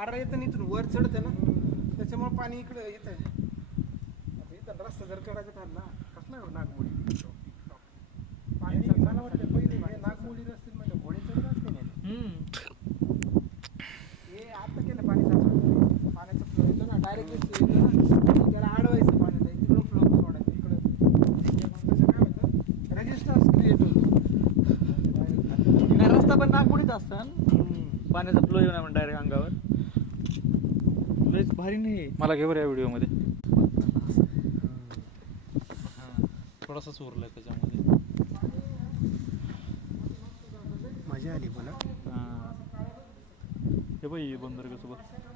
वारा येतं आणि इथून वर चढतं ना, त्याच्यामुळे पाणी इकडे येतं. आता इथं रस्ता जर चढायचा ठरला कसला नागमोडी पाणी मला वाटतं पहिले हे नागमोडी रस्ते म्हणजे घोडे चढत असते ना. हे आता केलं पाणी साचवलं, पाण्याचा फ्लो येतो ना डायरेक्ट येतो ना, त्याला अडवायचं पाण्याला तिकडं फ्लो सोडायचं इकडं. त्याचं काय होतं रेजिस्टन्स क्रिएट होतो. रस्ता पण नागमोडीच असतं, पाण्याचा फ्लो येऊ नये डायरेक्ट अंगावर. लयच भारी नाही मला घेवर या व्हिडिओ मध्ये थोडासा उरलाय त्याच्यामध्ये. मजा आली मला. हे बाई बंदर कसोबत